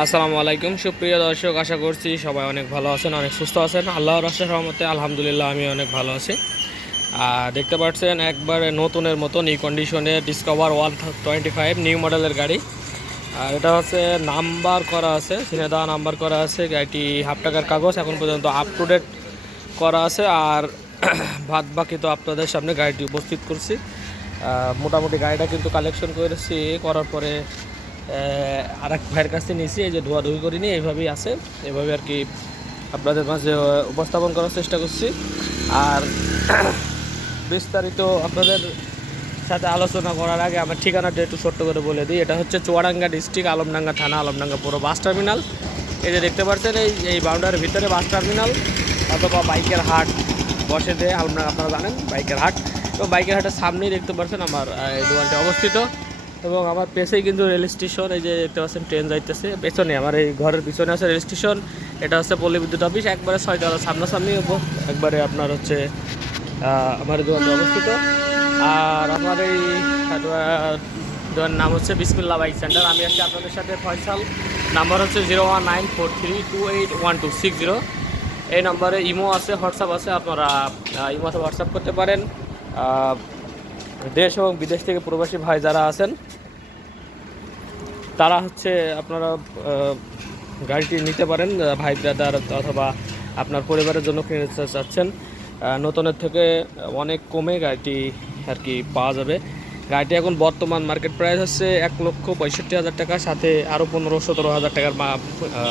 আসসালামু আলাইকুম সুপ্রিয় দর্শক, আশা করছি সবাই অনেক ভালো আছেন, অনেক সুস্থ আছেন। আল্লাহর রাস্তার রহমতে আলহামদুলিল্লাহ আমি অনেক ভালো আছি। দেখতে পাচ্ছেন একবারে নতুনের মতন এই কন্ডিশনে ডিসকভার 125 নিউ মডেলের গাড়ি। আর এটা হচ্ছে নাম্বার করা আছে, চিনে দেওয়া নাম্বার করা আছে। গাড়িটি হাফ টাকার কাগজ এখন পর্যন্ত আপ টু ডেট করা আছে। আর বাদ বাকি তো আপনাদের সামনে গাড়িটি উপস্থিত করছি। মোটামুটি গাড়িটা কিন্তু কালেকশন করেছি, করার পরে আর এক ভাইয়ের কাছে নিয়েছি। এই যে ধোয়াধুয়ি করিনি, এইভাবেই আছে। এভাবে আর কি আপনাদের মাঝে উপস্থাপন করার চেষ্টা করছি। আর বিস্তারিত আপনাদের সাথে আলোচনা করার আগে আমার ঠিকানাটা একটু ছোট্ট করে বলে দিই। এটা হচ্ছে চুয়াডাঙ্গা ডিস্ট্রিক্ট, আলমডাঙ্গা থানা, আলমডাঙ্গা পুরো বাস টার্মিনাল। এই যে দেখতে পাচ্ছেন এই বাউন্ডারির ভিতরে বাস টার্মিনাল অথবা বাইকের হাট বসে দেয় আলমডাঙ্গা, আপনারা জানেন বাইকের হাট। তো বাইকের হাটের সামনেই দেখতে পাচ্ছেন আমার এই দোকানটি অবস্থিত। এবং আমার পেছেই কিন্তু রেল স্টেশন, এই যে দেখতে পাচ্ছেন ট্রেন যাইতেছে পেছনে, আমার এই ঘরের পিছনে আছে রেল স্টেশন। এটা হচ্ছে পল্লী বিদ্যুৎ অফিস, একবারে 6 টাকা সামনাসামনি একবারে আপনার হচ্ছে আমার দোকানটি অবস্থিত। আর আমার এই দোকানের নাম হচ্ছে বিসমিল্লাহ বাইক সেন্টার। আমি আছি আপনাদের সাথে ফয়সাল। নাম্বার হচ্ছে 01943212660। এই নম্বরে ইমো আছে, হোয়াটসঅ্যাপ আছে, আপনারা ইমোতে হোয়াটসঅ্যাপ করতে পারেন। দেশ এবং বিদেশ থেকে প্রবাসী ভাই যারা আছেন তারা হচ্ছে আপনারা গাড়িটি নিতে পারেন, ভাই ব্রাদার অথবা আপনার পরিবারের জন্য কিনে চাচ্ছেন। নতুনের থেকে অনেক কমে গাড়িটি আর কি পাওয়া যাবে। গাড়িটি এখন বর্তমান মার্কেট প্রাইস হচ্ছে 1,65,000 টাকা, সাথে আরও 15-17 হাজার টাকার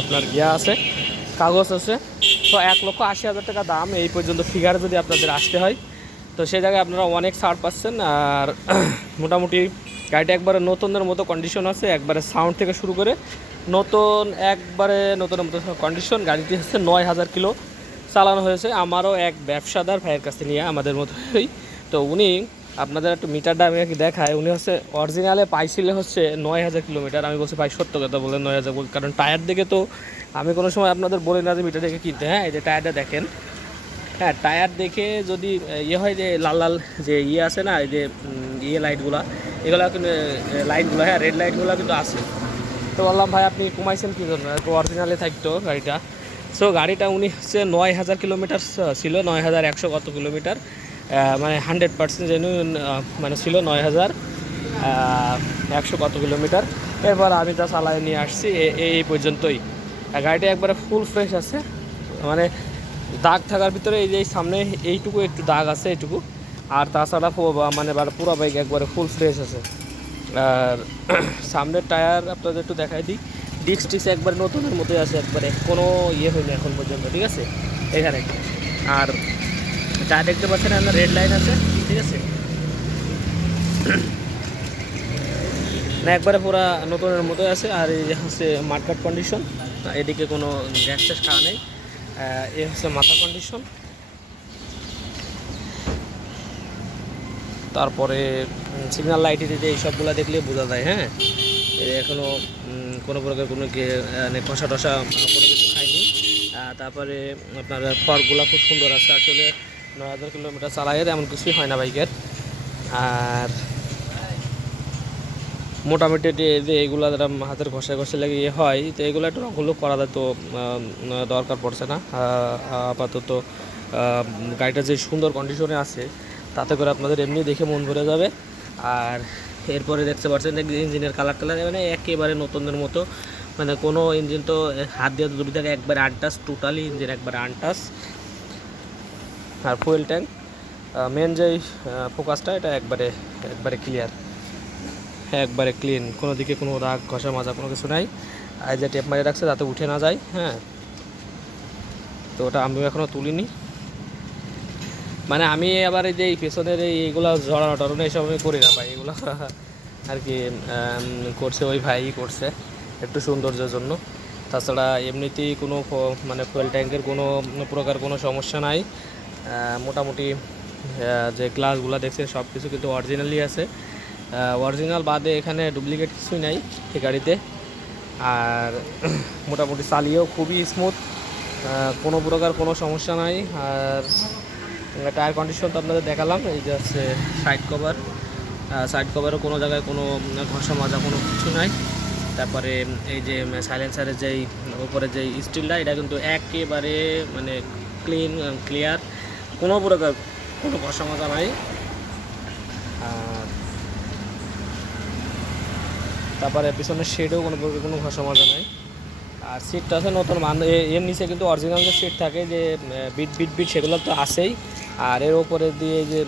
আপনার ইয়া আছে, কাগজ আছে। তো 1,80,000 টাকা দাম এই পর্যন্ত ফিগার যদি আপনাদের আসতে হয়, তো সেই জায়গায় আপনারা অনেক ছাড় পাচ্ছেন। আর মোটামুটি গাড়িটা একবারে নতুনের মতো কন্ডিশন আছে, একবারে সাউন্ড থেকে শুরু করে নতুন, একবারে নতুনের মতো কন্ডিশন। গাড়িটি হচ্ছে 9,000 কিলো চালানো হয়েছে আমারও এক ব্যবসাদার ভাইয়ের কাছে নিয়ে, আমাদের মতোই। তো উনি আপনাদের একটু মিটারটা আমি দেখায়, উনি হচ্ছে অরিজিনালে পাইছিলে হচ্ছে 9,000 কিলোমিটার। আমি বলছি ভাই সত্য কথা বলে 9,000, কারণ টায়ার দেখে তো আমি কোনো সময় আপনাদের বলি না যে মিটার দেখে কিনতে। হ্যাঁ, এই যে টায়ারটা দেখেন, হ্যাঁ টায়ার দেখে যদি ইয়ে হয় যে লাল লাল যে ইয়ে আছে না, এই যে ইয়ে লাইটগুলো, এগুলো কিন্তু লাইটগুলো, হ্যাঁ রেড লাইটগুলো কিন্তু আছে। তো বললাম ভাই আপনি কমাইছেন কী জন্য, একটু অরিজিনালে থাকতো গাড়িটা। সো গাড়িটা উনি হচ্ছে 9,000 কিলোমিটার ছিল, 9,100 কত কিলোমিটার, মানে 100% জেনুইন মানে ছিল 9,100 কত কিলোমিটার। এরপর আমি তা চালাই নিয়ে আসছি এই পর্যন্তই। গাড়িটা একবারে ফুল ফ্রেশ আছে, মানে দাগ থাকার ভিতরে এই যে সামনে এইটুকু একটু দাগ আছে এইটুকু, আর তাছাড়া মানে পুরো বাইক একবারে ফুল ফ্রেশ আছে। আর সামনের টায়ার আপনাদের একটু দেখাই দিই, ডিস্ক টিক্স একবারে নতুনের মতোই আছে, একবারে কোনো ইয়ে হয়নি এখন পর্যন্ত, ঠিক আছে এখানে। আর টায়ার দেখতে পাচ্ছেন আপনার রেড লাইন আছে, ঠিক আছে না, একবারে পুরো নতুনের মতোই আছে। আর এই যে হচ্ছে মার্কেট কন্ডিশন, এদিকে কোনো গ্যাস ট্যাস খাওয়া নেই। এ হচ্ছে মাথা কন্ডিশন। তারপরে সিগন্যাল লাইট দিতে এইসবগুলো দেখলে বোঝা যায়। হ্যাঁ, এখনও কোনো প্রকার কোনো কষা টষা কোনো কিছু খাইনি। তারপরে আপনার ফর্কগুলো খুব সুন্দর আছে, আসলে 9,000 কিলোমিটার চালায় এমন কিছুই হয় না বাইকের। আর মোটামুটি যে এইগুলো যারা হাতের ঘষা ঘষে লাগে ইয়ে হয়, তো এগুলো একটু রঙগুলো করা যায়, তো দরকার পড়ছে না আপাতত। গাড়িটা যে সুন্দর কন্ডিশনে আছে তাতে করে আপনাদের এমনি দেখে মন ভরে যাবে। আর এরপরে দেখতে পাচ্ছেন ইঞ্জিনের কালার মানে একেবারে নতুনের মতো, মানে কোনো ইঞ্জিন তো হাত দিয়ে দুটি থাকে একবারে আনটাচ, টোটালি ইঞ্জিন একবারে আনটাচ। আর ফুয়েল ট্যাঙ্ক মেন যেই ফোকাসটা, এটা একবারে একবারে ক্লিয়ার, একবারে ক্লিন, কোনো দিকে কোনো রাগ ঘষা মাজা কোনো কিছু নাই। আর যে টেপ মারিয়ে রাখছে যাতে উঠে না যায়। হ্যাঁ, তো ওটা আমিও এখনও তুলিনি, মানে আমি আবার এই যে এই পেছনের এইগুলো জড়ানো টড়ানো এইসব আমি করি না ভাই, এগুলো আর কি করছে ওই ভাই করছে একটু সৌন্দর্যের জন্য। তাছাড়া এমনিতেই কোনো মানে ফুয়েল ট্যাঙ্কের কোনো প্রকার কোনো সমস্যা নাই। মোটামুটি যে গ্লাসগুলো দেখছেন সব কিছু কিন্তু অরিজিনালি আছে, অরিজিনাল বাদে এখানে ডুপ্লিকেট কিছুই নাই এই গাড়িতে। আর মোটামুটি চালিয়েও খুবই স্মুথ, কোনো প্রকার কোনো সমস্যা নাই। আর টায়ার কন্ডিশন তো আপনাদের দেখালাম, এই যে হচ্ছে সাইড কভার, সাইড কভারও কোনো জায়গায় কোনো ঘষা মাজা কোনো কিছু নাই। তারপরে এই যে সাইলেন্সারের যেই উপরে যেই স্টিলটা, এটা কিন্তু একেবারে মানে ক্লিয়ার, কোনো প্রকার কোনো ঘষা নাই। আর তারপরে পিছনের শেডেও কোনো ঘষা মাজা নাই। আর সিটটা আছে নতুন এর নিচে কিন্তু অরিজিনাল যে সিট থাকে যে বিট সেগুলো তো আছেই। আর এর ওপরে দিয়ে যে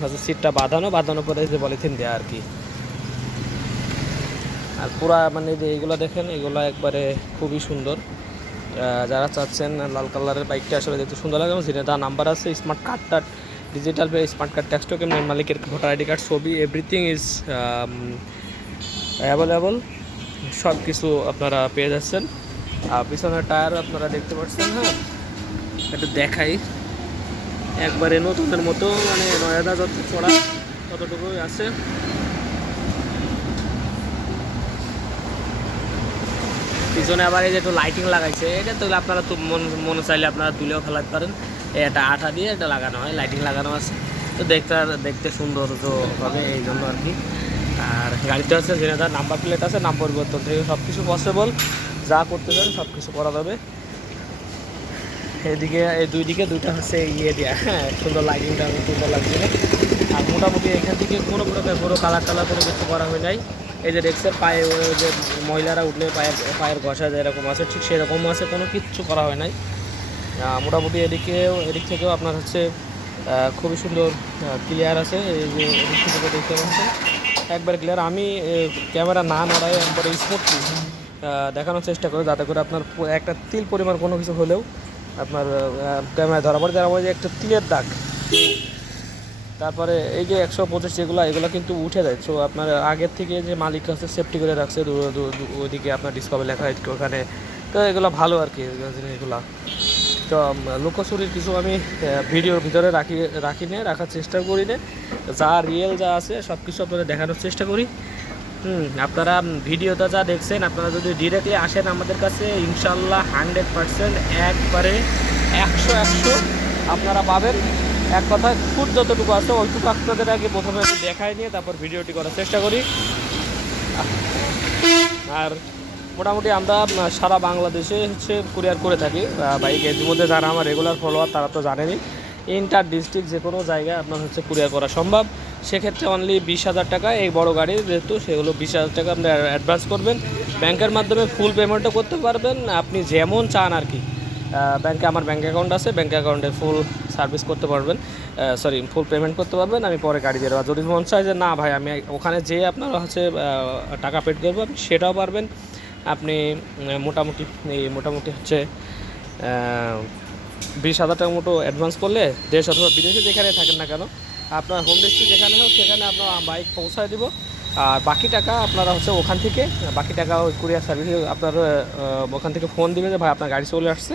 হচ্ছে সিটটা বাঁধানো পরে যে পলিথিন দেওয়া আর কি। আর পুরা মানে যে এইগুলো দেখেন, এগুলো একবারে খুবই সুন্দর। যারা চাচ্ছেন লাল কালারের বাইকটা আসলে দেখতে সুন্দর লাগে, এবং যেটা তার নাম্বার আছে, স্মার্ট কার্ডটা digital smart card text token, মালিকের ভোটার আইডি কার্ড, ছবি, এভরিথিং ইজ অ্যাভেলেবল, সব কিছু আপনারা পেয়ে যাচ্ছেন। আর পিছনের টায়ার আপনারা দেখতে পাচ্ছেন। হ্যাঁ, একটু দেখাই, একবারে নতুনের মতো, মানে 9,000 যত চড়া ততটুকুই আছে। পিছনে আবার এই যে একটু লাইটিং লাগাইছে, এটা তো আপনারা তো মনে চাইলে আপনারা তুলেও ফেলাতে পারেন। এটা আঠা দিয়ে এটা লাগানো হয়, লাইটিং লাগানো আছে, তো দেখতে সৌন্দর্য হবে এই জন্য আর কি। আর গাড়িতে আছে যেটা নাম্বার প্লেট আছে, নাম পরিবর্তন থেকে সব কিছু পসিবল, যা করতে চান সব কিছু করা যাবে। এদিকে এই দুইটা হচ্ছে ইয়ে দেওয়া, হ্যাঁ সুন্দর, লাইটিংটা সুন্দর লাগছে। আর মোটামুটি এখান থেকে কোনো প্রকার কোনো কালার কোনো কিছু করা হয় নাই। এই যে রেক্সের পায়ে যে মহিলারা উঠলে পায়ের ঘষা যেরকম আছে ঠিক সেরকম আছে, কোনো কিচ্ছু করা হয় নাই। মোটামুটি এদিক থেকেও আপনার হচ্ছে খুবই সুন্দর ক্লিয়ার আছে। এই যে এদিক থেকে দেখতে পাচ্ছেন একবার ক্লিয়ার। আমি ক্যামেরা না নড়াই একবারে স্মুথলি দেখানোর চেষ্টা করি, যাতে করে আপনার একটা তিল পরিমাণ কোনো কিছু হলেও আপনার ক্যামেরায় ধরা পড়ে। যারা বলে যে একটা তিলের দাগ, তারপরে এই যে 125 এগুলো কিন্তু উঠে যায়। সো আপনার আগের থেকে যে মালিক আছে সেফটি করে রাখছে, ওইদিকে আপনার ডিসকাভার লেখা হয় ওখানে, তো এগুলো ভালো আর কি জিনিসগুলো। তো লুকোচুরির কিছু আমি ভিডিওর ভিতরে রাখার চেষ্টা করি না, যা রিয়েল যা আছে সব কিছু আপনাদের দেখানোর চেষ্টা করি। আপনারা ভিডিওটা যা দেখছেন, আপনারা যদি ডিরেক্টলি আসেন আমাদের কাছে, ইনশাল্লাহ 100% একবারে 100 আপনারা পাবেন। এক কথায় ফুট যতটুকু আছে ওইটুকু আপনাদের আগে প্রথমে দেখায় নিয়ে তারপর ভিডিওটি করার চেষ্টা করি। আর মোটামুটি আমরা সারা বাংলাদেশে হচ্ছে কুরিয়ার করে থাকি বাইক। এর মধ্যে যারা আমার রেগুলার ফলোয়ার তারা তো জানেনই, ইন্টার ডিস্ট্রিক্ট যে কোনো জায়গায় আপনার হচ্ছে কুরিয়ার করা সম্ভব। সেক্ষেত্রে অনলি 20,000 টাকা, এই বড় গাড়ি যেহেতু সেগুলো 20,000 টাকা আপনি অ্যাডভান্স করবেন। ব্যাংকের মাধ্যমে ফুল পেমেন্টও করতে পারবেন, আপনি যেমন চান আর কি। আমার ব্যাঙ্ক অ্যাকাউন্ট আছে, ব্যাঙ্ক অ্যাকাউন্টে ফুল সার্ভিস করতে পারবেন, ফুল পেমেন্ট করতে পারবেন। আমি পরে গাড়ি দিয়ে দেবো। যদি মন চায় যে না ভাই আমি ওখানে যেয়ে আপনার হচ্ছে টাকা পেড করবো, আপনি সেটাও পারবেন। আপনি মোটামুটি হচ্ছে 20,000 টাকা মতো অ্যাডভান্স করলে দেশ অথবা বিদেশে যেখানে থাকেন না কেন, আপনার হোম ডিস্ট্রিক্ট যেখানে হোক সেখানে আপনার বাইক পৌঁছায় দিব। আর বাকি টাকা আপনারা হচ্ছে ওখান থেকে, বাকি টাকা ওই কুরিয়ার সার্ভিস আপনার ওখান থেকে ফোন দিবে যে ভাই আপনার গাড়ি চলে আসছে,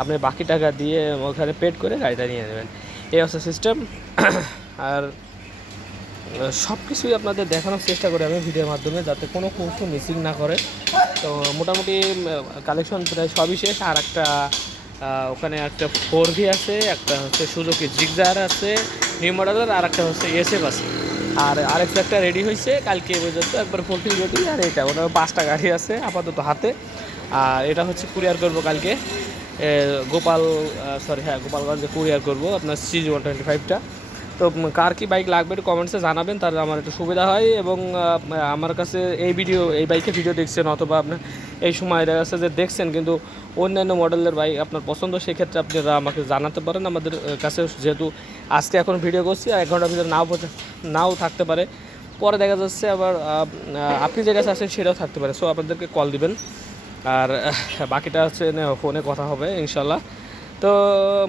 আপনি বাকি টাকা দিয়ে ওখানে পেড করে গাড়িটা নিয়ে নেবেন। এই হচ্ছে সিস্টেম। আর সব কিছুই আপনাদের দেখানোর চেষ্টা করি আমি ভিডিওর মাধ্যমে, যাতে কোনো কিছু মিসিং না করে। তো মোটামুটি কালেকশন প্রায় সবই শেষ। আর একটা ওখানে একটা 4V আছে, একটা হচ্ছে সুজুকি জিক্সার আছে নিউ মডেলের, আর একটা হচ্ছে SF আছে। আর একটা রেডি হয়েছে কালকে পর্যন্ত, একবার ফুলফিল রেডি। আর এটা ওটা 5টা গাড়ি আছে আপাতত হাতে। আর এটা হচ্ছে কুরিয়ার করবো কালকে গোপালগঞ্জে কুরিয়ার করবো আপনার CG125টা। তো কার কি বাইক লাগবে একটু কমেন্টসে জানাবেন, তাহলে আমার একটু সুবিধা হয়। এবং আমার কাছে এই বাইকের ভিডিও দেখছেন, অথবা আপনার এই সময় দেখা যাচ্ছে যে দেখছেন কিন্তু অন্যান্য মডেলের বাইক আপনার পছন্দ, সেক্ষেত্রে আপনারা আমাকে জানাতে পারেন। আমাদের কাছে যেহেতু আজকে এখন ভিডিও করছি, আর 1 ঘন্টার ভিতরে নাও থাকতে পারে, পরে দেখা যাচ্ছে আবার আপনি যে কাছে আছেন সেটাও থাকতে পারে। সো আপনাদেরকে কল দিবেন, আর বাকিটা হচ্ছে ফোনে কথা হবে ইনশাল্লাহ। তো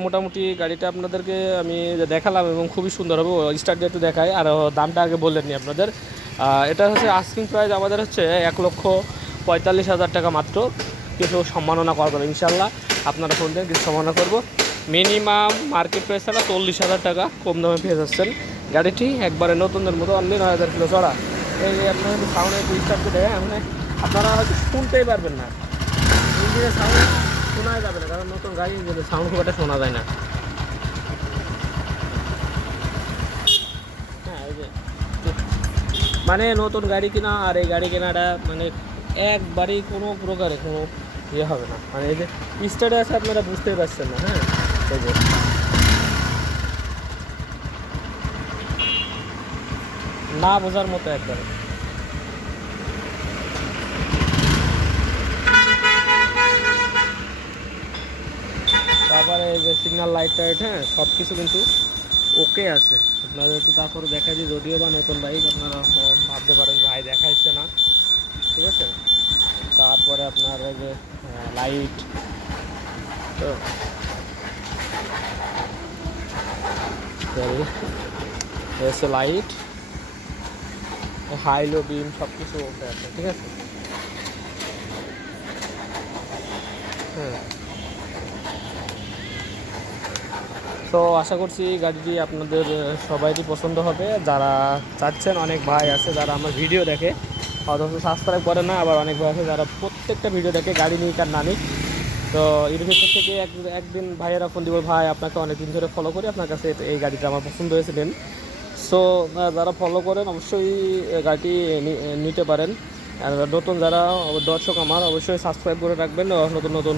মোটামুটি গাড়িটা আপনাদেরকে আমি দেখালাম এবং খুবই সুন্দর হবে। স্টার্ট দিয়ে একটু দেখাই, আর দামটা আগে বললেননি আপনাদের। এটা হচ্ছে আস্কিং প্রাইস আমাদের হচ্ছে 1,45,000 টাকা মাত্র। কিছু সম্মাননা করা যাবে ইনশাল্লাহ, আপনারা ফোন দেন কিছু সম্মাননা করবো। মিনিমাম মার্কেট প্রাইস ছাড়া 40,000 টাকা কম দামে পেয়ে যাচ্ছেন গাড়িটি, একবারে নতুনদের মতো অনলি 9,000 কিলো চড়া। এই আপনার একটু সাউন্ড একটু স্টার্ট করে দেয়, আপনারা হয়তো শুনতেই পারবেন না, ইঞ্জিনের সাউন্ড শোনা যাবে না, কারণ নতুন গাড়ি ইঞ্জিনের সাউন্ড খুব একটা শোনা যায় না। হ্যাঁ, এই যে মানে নতুন গাড়ি কেনা আর এই গাড়ি কেনাটা মানে একবারেই কোনো প্রকারে কোনো ইয়ে হবে না, মানে এই যে স্টার্টে আছে আপনারা বুঝতেই পারছেন না। হ্যাঁ, এই যে না বোঝার মতো একবারে। তারপরে এই যে সিগন্যাল লাইট টাইট, হ্যাঁ সব কিছু কিন্তু ওকে আছে। আপনাদের একটু তারপরে দেখা যায়, যদিও বা নতুন বাইক আপনারা ভাবতে পারেন ভাই দেখাইছে না, ঠিক আছে। তারপরে আপনার এই যে লাইট, তো এসে লাইট, হাইলো বিম সব কিছু ওকে আছে, ঠিক আছে। হ্যাঁ, তো আশা করছি গাড়িটি আপনাদের সবাইরই পছন্দ হবে। যারা চাচ্ছেন, অনেক ভাই আছে যারা আমার ভিডিও দেখে অথচ সাবস্ক্রাইব করে না, আবার অনেক ভাই আছে যারা প্রত্যেকটা ভিডিও দেখে গাড়ি নিক আর না নিক। তো এর ভিতর থেকে একদিন ভাইয়েরা ফোন দিব, ভাই আপনাকে অনেকদিন ধরে ফলো করি, আপনার কাছে এই গাড়িটা আমার পছন্দ হয়েছে নেন। সো যারা ফলো করেন অবশ্যই গাড়িটি নিতে পারেন। আর নতুন যারা দর্শক আমার, অবশ্যই সাবস্ক্রাইব করে রাখবেন নতুন নতুন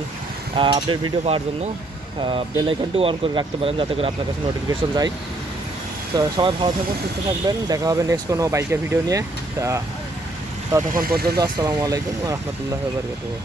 আপডেট ভিডিও পাওয়ার জন্য। বেল আইকনটিও অন করে রাখতে পারেন যাতে করে আপনার কাছে নোটিফিকেশন যায়। তো সবাই ভালো থাকবেন, সুস্থ থাকবেন, দেখা হবে নেক্সট কোনো বাইকের ভিডিও নিয়ে। ততক্ষণ পর্যন্ত আসসালামু আলাইকুম ওয়া রাহমাতুল্লাহি ওয়া বারাকাতুহু।